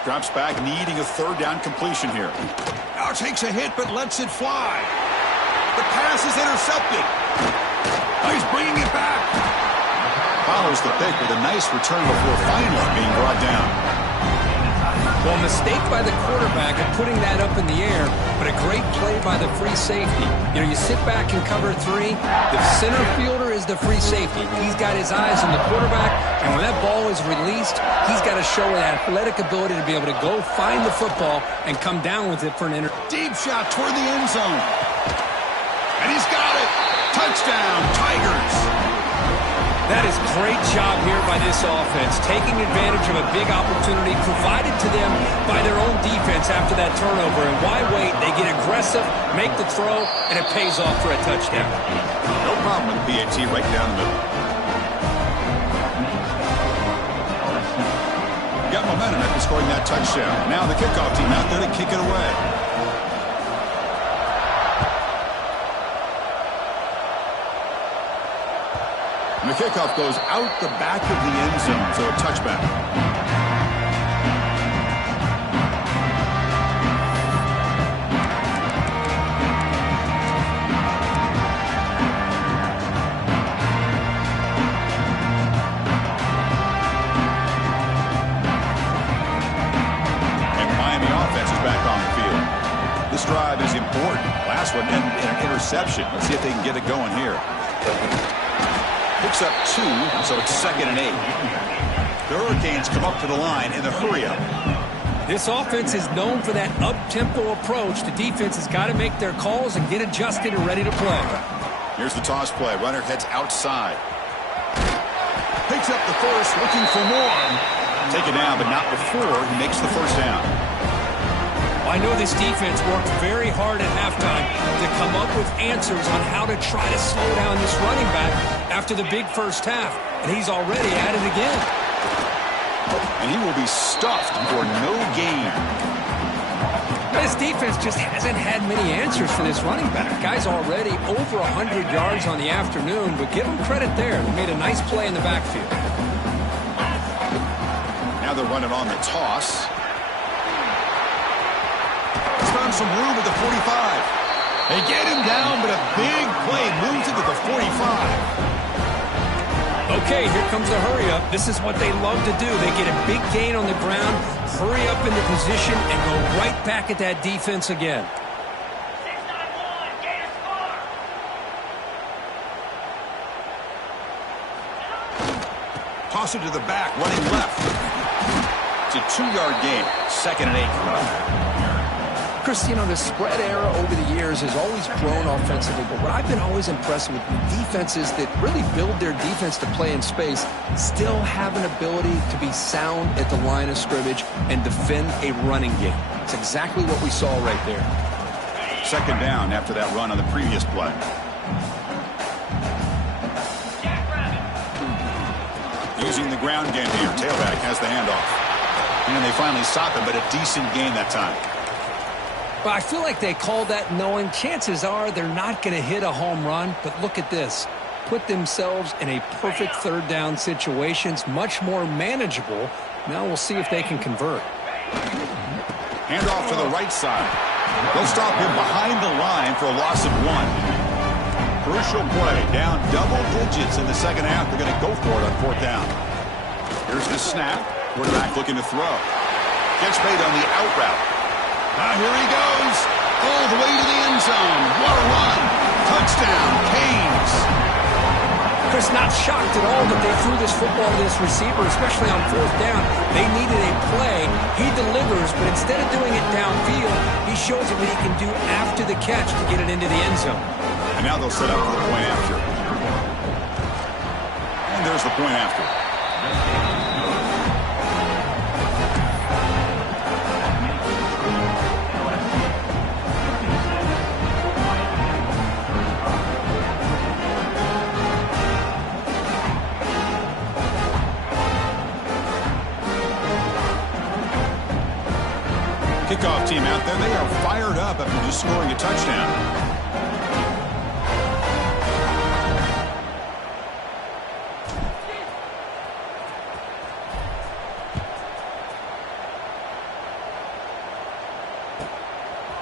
Drops back, needing a third down completion here. Now takes a hit, but lets it fly. The pass is intercepted. Oh, he's bringing it back. Follows the pick with a nice return before finally being brought down. Well, mistake by the quarterback of putting that up in the air, but a great play by the free safety. You know, you sit back and cover three. The center fielder is the free safety. He's got his eyes on the quarterback, and when that ball is released, he's got to show an athletic ability to be able to go find the football and come down with it for an deep shot toward the end zone. And he's got it. Touchdown, Tigers. That is great job here by this offense, taking advantage of a big opportunity provided to them by their own defense after that turnover. And why wait? They get aggressive, make the throw, and it pays off for a touchdown. No problem with PAT right down the middle. Got momentum after scoring that touchdown. Now the kickoff team out there to kick it away. And the kickoff goes out the back of the end zone, so a touchback. And the Miami offense is back on the field. This drive is important. Last one, and an interception. Let's see if they can get it going here. Picks up 2, so it's 2nd and 8. The Hurricanes come up to the line in the hurry-up. This offense is known for that up-tempo approach. The defense has got to make their calls and get adjusted and ready to play. Here's the toss play. Runner heads outside. Picks up the first, looking for more. Taken down, but not before he makes the first down. I know this defense worked very hard at halftime to come up with answers on how to try to slow down this running back after the big first half, and he's already at it again. And he will be stuffed for no gain. This defense just hasn't had many answers for this running back. Guy's already over 100 yards on the afternoon, but give him credit there. He made a nice play in the backfield. Now they're running on the toss. Found some room at the 45. They get him down, but a big play moves it to the 45. Okay, here comes the hurry-up. This is what they love to do. They get a big gain on the ground, hurry up into position, and go right back at that defense again. 6-9-1, gain a score. Toss it to the back, running left. It's a 2-yard gain. 2nd and 8. Chris, you know, the spread era over the years has always grown offensively, but what I've been always impressed with defenses that really build their defense to play in space still have an ability to be sound at the line of scrimmage and defend a running game. It's exactly what we saw right there. 2nd down after that run on the previous play. Using the ground game here. Tailback has the handoff. And they finally stop him, but a decent gain that time. But I feel like they call that knowing chances are they're not going to hit a home run. But look at this. Put themselves in a perfect 3rd down situation. It's much more manageable. Now we'll see if they can convert. Handoff to the right side. They'll stop him behind the line for a loss of 1. Crucial play. Down double digits in the 2nd half. They're going to go for it on 4th down. Here's the snap. Quarterback looking to throw. Gets made on the out route. Now here he goes, all the way to the end zone. What a run. Touchdown, Canes. Chris, not shocked at all that they threw this football to this receiver, especially on 4th down. They needed a play. He delivers, but instead of doing it downfield, he shows them what he can do after the catch to get it into the end zone. And now they'll set up for the point after. And there's the point after. Kickoff team out there, they are fired up after just scoring a touchdown.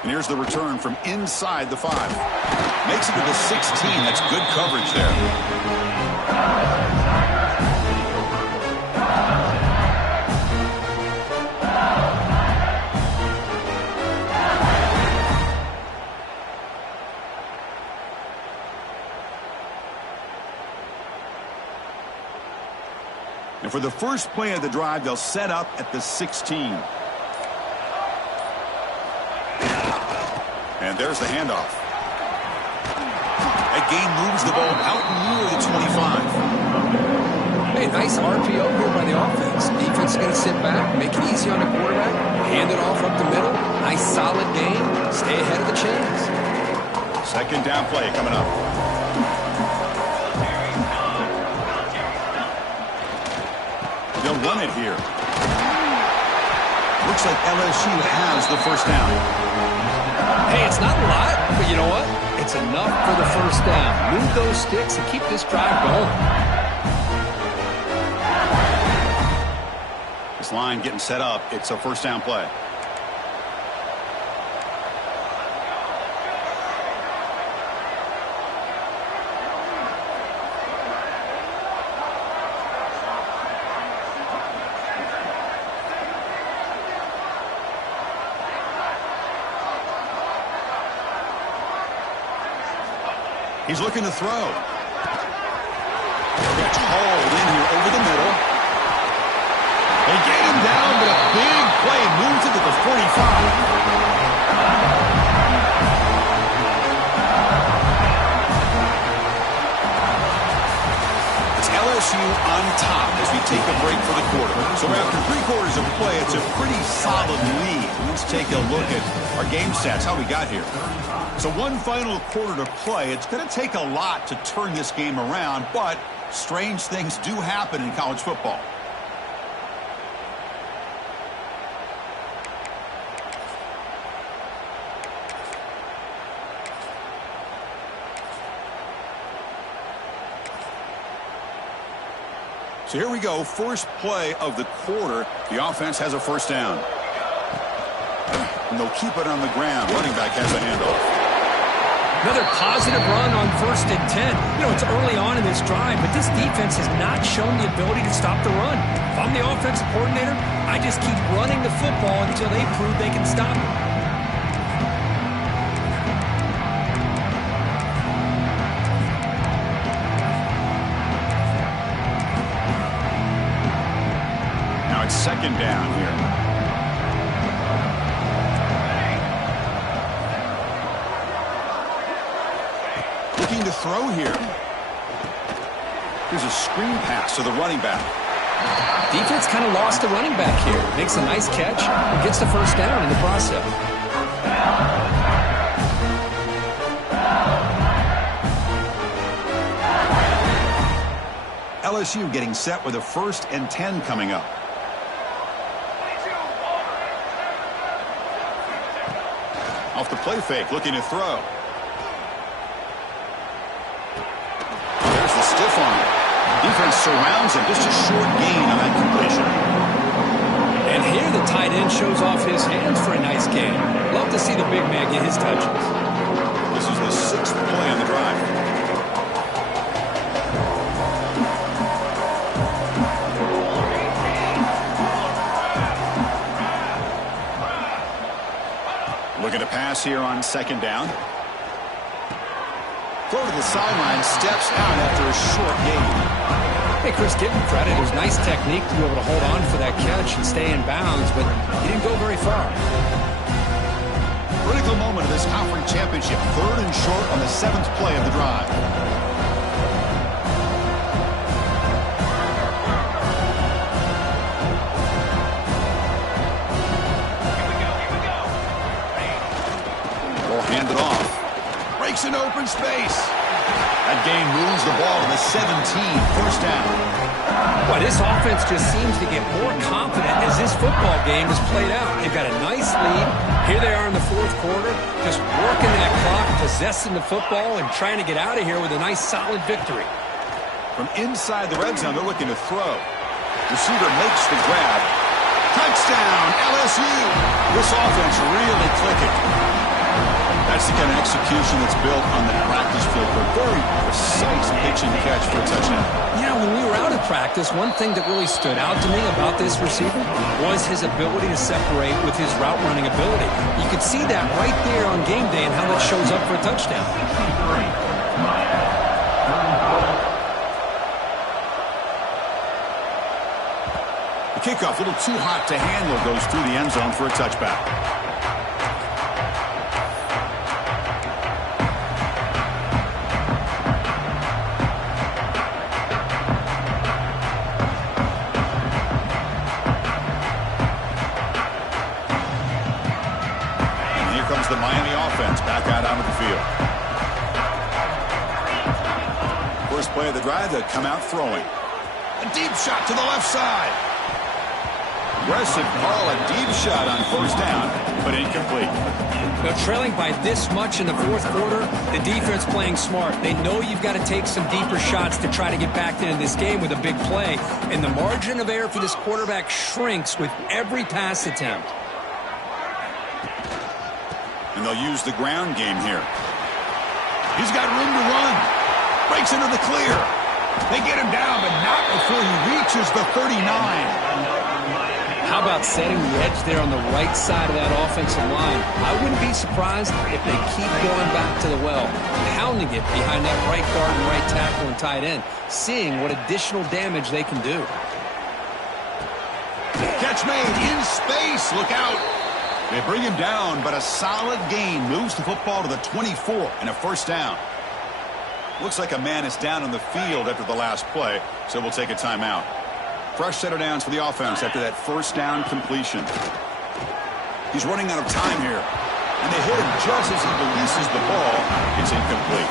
And here's the return from inside the 5. Makes it to the 16. That's good coverage there. And for the first play of the drive, they'll set up at the 16. And there's the handoff. That gain moves the ball out near the 25. Hey, nice RPO here by the offense. Defense is going to sit back, make it easy on the quarterback, hand it off up the middle. Nice solid gain. Stay ahead of the chains. Second down play coming up. They'll run it here. Looks like LSU has the first down. Hey, it's not a lot, but you know what? It's enough for the first down. Move those sticks and keep this drive going. This line getting set up. It's a first down play. He's looking to throw. Gets hauled in here over the middle. They get him down, but a big play moves it to the 45. It's LSU on top as we take a break for the quarter. So after 3 quarters of play, it's a pretty solid lead. Let's take a look at our game stats, how we got here. So one final quarter to play. It's going to take a lot to turn this game around, but strange things do happen in college football. So here we go, first play of the quarter. The offense has a first down. And they'll keep it on the ground. Running back has a handoff. Another positive run on 1st and 10. You know, it's early on in this drive, but this defense has not shown the ability to stop the run. If I'm the offensive coordinator, I just keep running the football until they prove they can stop it. Now it's second down here. Looking to throw here. Here's a screen pass to the running back. Defense kind of lost the running back here. Makes a nice catch and gets the first down in the process. LSU getting set with a 1st and 10 coming up. Off the play fake, looking to throw. There's the stiff arm. Defense surrounds him. Just a short gain on that completion. And here the tight end shows off his hands for a nice gain. Love to see the big man get his touches. This is the 6th play on the drive. Looking to pass here on second down. Throw to the sideline, steps out after a short gain. Hey, Chris, give him credit. It was nice technique to be able to hold on for that catch and stay in bounds, but he didn't go very far. Critical moment of this conference championship. 3rd and short on the 7th play of the drive. They'll hand it off. Breaks an open space. That gain moves the ball to the 17. First down. Well, this offense just seems to get more confident as this football game is played out. They've got a nice lead. Here they are in the fourth quarter, just working that clock, possessing the football, and trying to get out of here with a nice, solid victory. From inside the red zone, they're looking to throw. Receiver makes the grab. Touchdown, LSU! This offense really clicking. That's the kind of execution that's built on the practice field for a very precise pitch and catch for a touchdown. Yeah, when we were out of practice, one thing that really stood out to me about this receiver was his ability to separate with his route running ability. You could see that right there on game day and how that shows up for a touchdown. The kickoff, a little too hot to handle, goes through the end zone for a touchback. The Miami offense back out onto the field. First play of the drive, they come out throwing. A deep shot to the left side. Aggressive call, a deep shot on first down, but incomplete. Now, trailing by this much in the fourth quarter, the defense playing smart. They know you've got to take some deeper shots to try to get back into this game with a big play. And the margin of error for this quarterback shrinks with every pass attempt. And they'll use the ground game here. He's got room to run. Breaks into the clear. They get him down, but not before he reaches the 39. How about setting the edge there on the right side of that offensive line? I wouldn't be surprised if they keep going back to the well, pounding it behind that right guard and right tackle and tight end, seeing what additional damage they can do. Catch made in space. Look out. They bring him down, but a solid gain moves the football to the 24 and a first down. Looks like a man is down on the field after the last play, so we'll take a timeout. Fresh set of downs for the offense after that first down completion. He's running out of time here, and they hit him just as he releases the ball. It's incomplete.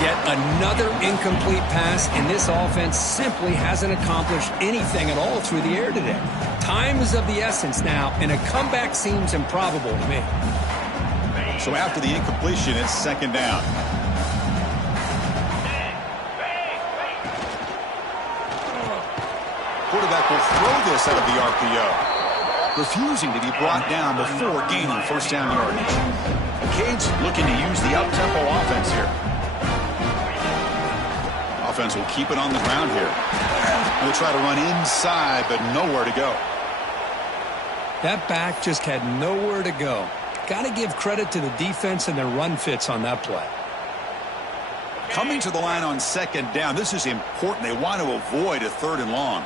Yet another incomplete pass, and this offense simply hasn't accomplished anything at all through the air today. Time is of the essence now, and a comeback seems improbable to me. So after the incompletion, it's second down. Quarterback will throw this out of the RPO, refusing to be brought down before gaining first down yardage. The Canes looking to use the up-tempo offense here. Offense will keep it on the ground here. They'll try to run inside, but nowhere to go. That back just had nowhere to go. Got to give credit to the defense and their run fits on that play. Coming to the line on second down, this is important. They want to avoid a third and long.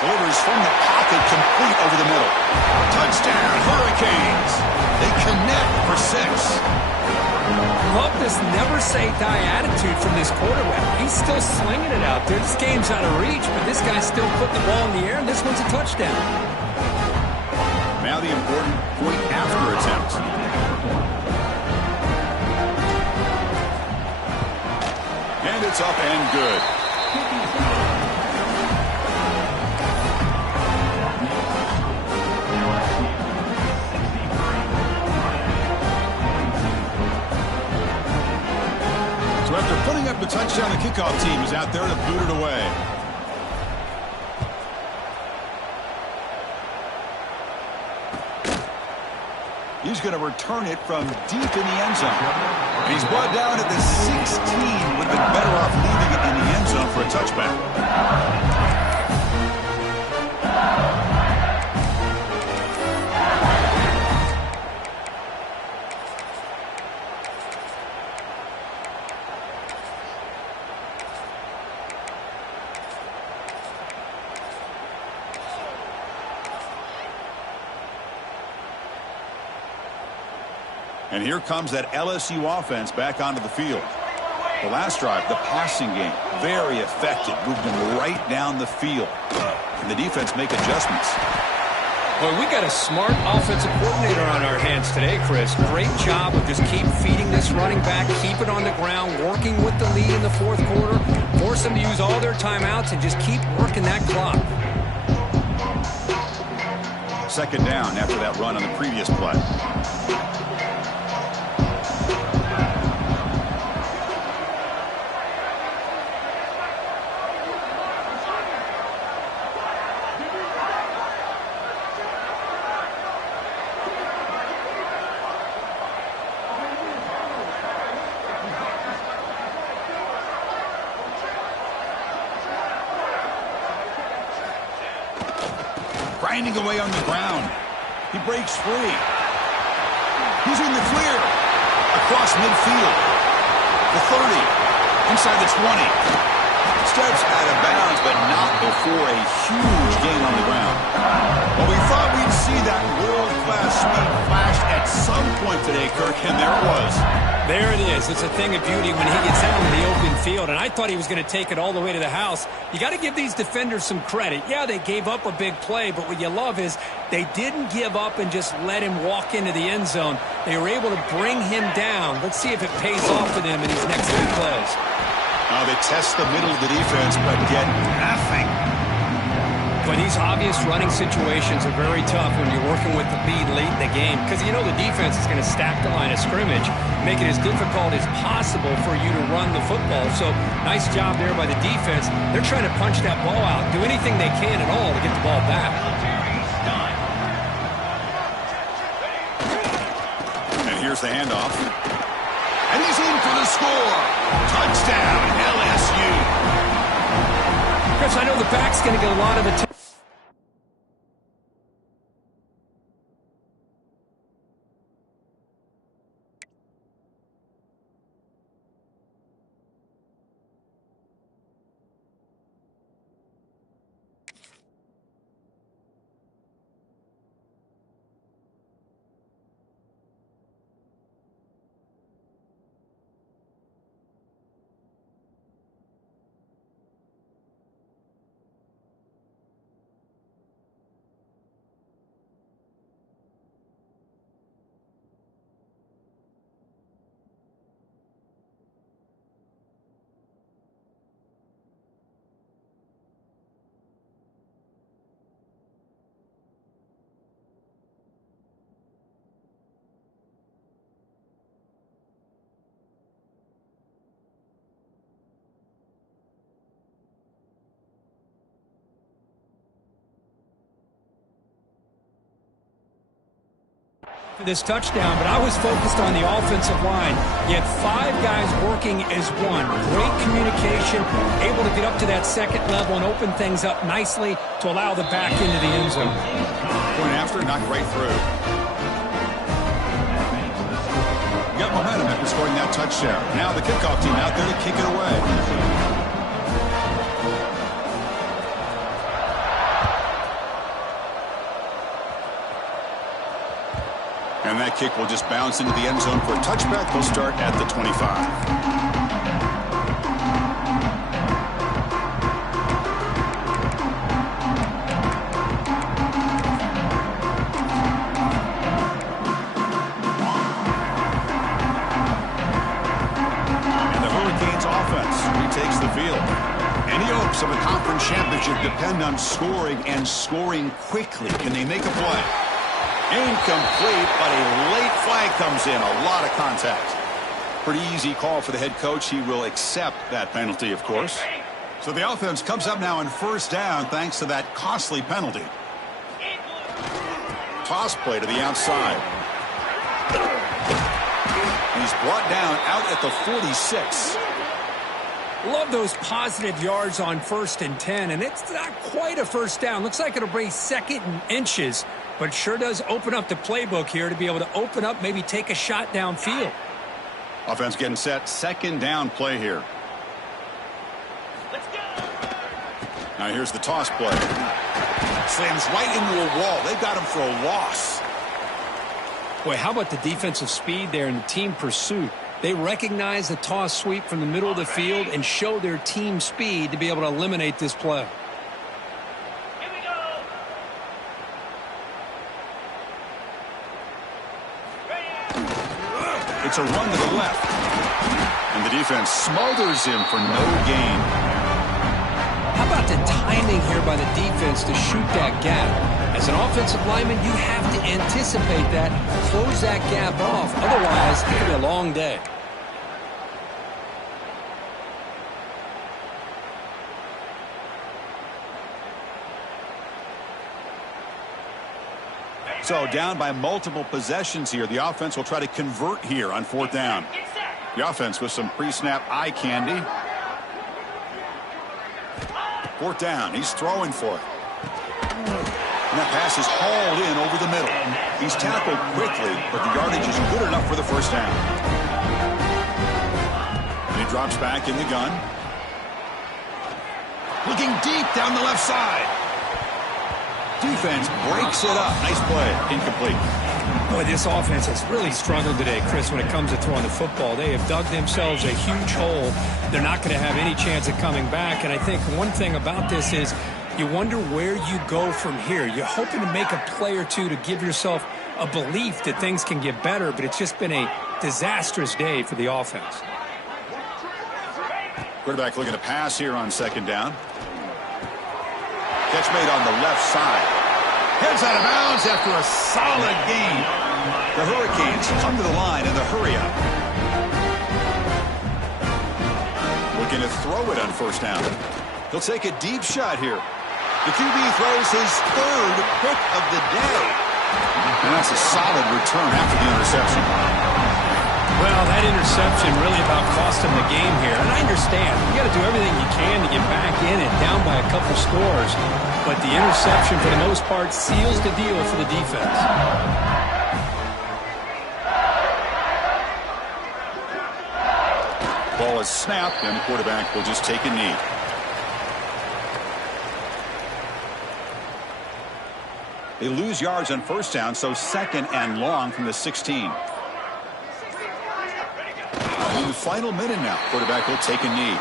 Delivers from the pocket, complete over the middle. Touchdown, Hurricanes. They connect for 6. Love this never-say-die attitude from this quarterback. He's still slinging it out there. This game's out of reach, but this guy's still putting the ball in the air, and this one's a touchdown. Now the important point after attempt. And it's up and good. So after putting up the touchdown, the kickoff team is out there to boot it away. He's going to return it from deep in the end zone. And he's brought down at the 16. Would have been better off leaving it in the end zone for a touchback. And here comes that LSU offense back onto the field. The last drive, the passing game, very effective. Moved them right down the field. And the defense make adjustments. Well, we got a smart offensive coordinator on our hands today, Chris. Great job of just keep feeding this running back, keep it on the ground, working with the lead in the fourth quarter, force them to use all their timeouts, and just keep working that clock. Second down after that run on the previous play. Grinding away on the ground. He breaks free. He's in the clear. Across midfield. The 30. Inside the 20. Steps out of bounds, but not before a huge gain on the ground. Well, we thought we'd see that world-class speed flash at some point today, Kirk, and there it was. There it is. It's a thing of beauty when he gets out in the open field, and I thought he was going to take it all the way to the house. You got to give these defenders some credit. Yeah, they gave up a big play, but what you love is they didn't give up and just let him walk into the end zone. They were able to bring him down. Let's see if it pays off for them in these next few plays. Now they test the middle of the defense, but get nothing. But these obvious running situations are very tough when you're working with the lead late in the game because you know the defense is going to stack the line of scrimmage, make it as difficult as possible for you to run the football. So nice job there by the defense. They're trying to punch that ball out, do anything they can at all to get the ball back. And here's the handoff. And he's in for the score. Touchdown, LSU. Chris, I know the back's going to get a lot of attention. This touchdown, but I was focused on the offensive line. You had 5 guys working as one. Great communication, able to get up to that second level and open things up nicely to allow the back into the end zone. Point after, knocked right through. Got momentum after scoring that touchdown. Now the kickoff team out there to kick it away. And that kick will just bounce into the end zone for a touchback. They'll start at the 25. And the Hurricanes offense retakes the field. Any hopes of a conference championship depend on scoring and scoring quickly. Can they make a play? Incomplete, but a late flag comes in. A lot of contact. Pretty easy call for the head coach. He will accept that penalty, of course. So the offense comes up now on first down thanks to that costly penalty. Toss play to the outside. He's brought down out at the 46. Love those positive yards on 1st and 10, and it's not quite a first down. Looks like it'll be 2nd and inches, but sure does open up the playbook here to be able to open up, maybe take a shot downfield. Offense getting set. 2nd down play here. Let's go. Now here's the toss play. Slams right into a wall. They got him for a loss. Boy, how about the defensive speed there and the team pursuit? They recognize the toss sweep from the middle of the field and show their team speed to be able to eliminate this play. Here we go. It's a run to the left. And the defense smothers him for no gain. How about the timing here by the defense to shoot that gap? As an offensive lineman, you have to anticipate that, close that gap off. Otherwise, it could be a long day. So down by multiple possessions here. The offense will try to convert here on 4th down. The offense with some pre-snap eye candy. 4th down. He's throwing for it. And that pass is hauled in over the middle. He's tackled quickly, but the yardage is good enough for the 1st down. And he drops back in the gun. Looking deep down the left side. Defense breaks it up. Nice play. Incomplete. Boy, this offense has really struggled today, Chris, when it comes to throwing the football. They have dug themselves a huge hole. They're not going to have any chance of coming back. And I think one thing about this is you wonder where you go from here. You're hoping to make a play or two to give yourself a belief that things can get better, but it's just been a disastrous day for the offense. Quarterback looking to pass here on 2nd down. Catch made on the left side. Heads out of bounds after a solid gain. The Hurricanes come to the line in the hurry-up. Looking to throw it on 1st down. He'll take a deep shot here. The QB throws his 3rd pick of the day. And that's a solid return after the interception. Well, that interception really about cost him the game here. And I understand. You got to do everything you can to get back in and down by a couple scores. But the interception, for the most part, seals the deal for the defense. Ball is snapped, and the quarterback will just take a knee. They lose yards on 1st down, so 2nd and long from the 16. In the final minute now, quarterback will take a knee.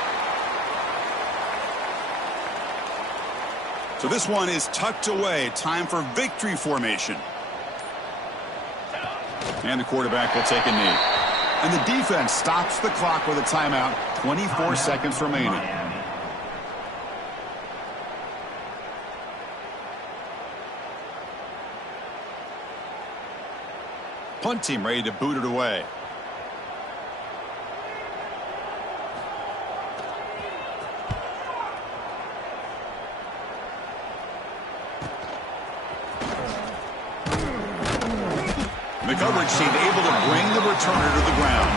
So this one is tucked away. Time for victory formation. And the quarterback will take a knee. And the defense stops the clock with a timeout. 24 seconds remaining. Punt team ready to boot it away. The coverage team able to bring the returner to the ground.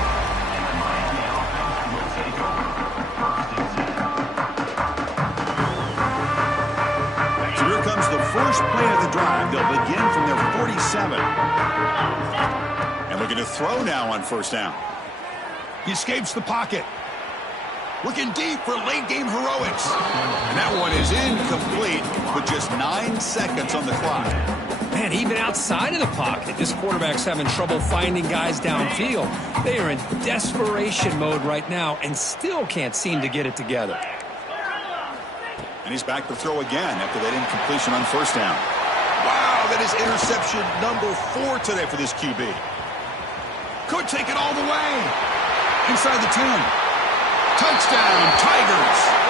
So here comes the first play of the drive. They'll begin from their 47. And looking to throw now on 1st down. He escapes the pocket. Looking deep for late-game heroics. And that one is incomplete with just 9 seconds on the clock. Man, even outside of the pocket, this quarterback's having trouble finding guys downfield. They are in desperation mode right now and still can't seem to get it together. And he's back to throw again after that incompletion on 1st down. Wow, that is interception number 4 today for this QB. Could take it all the way. Inside the 10. Touchdown, Tigers.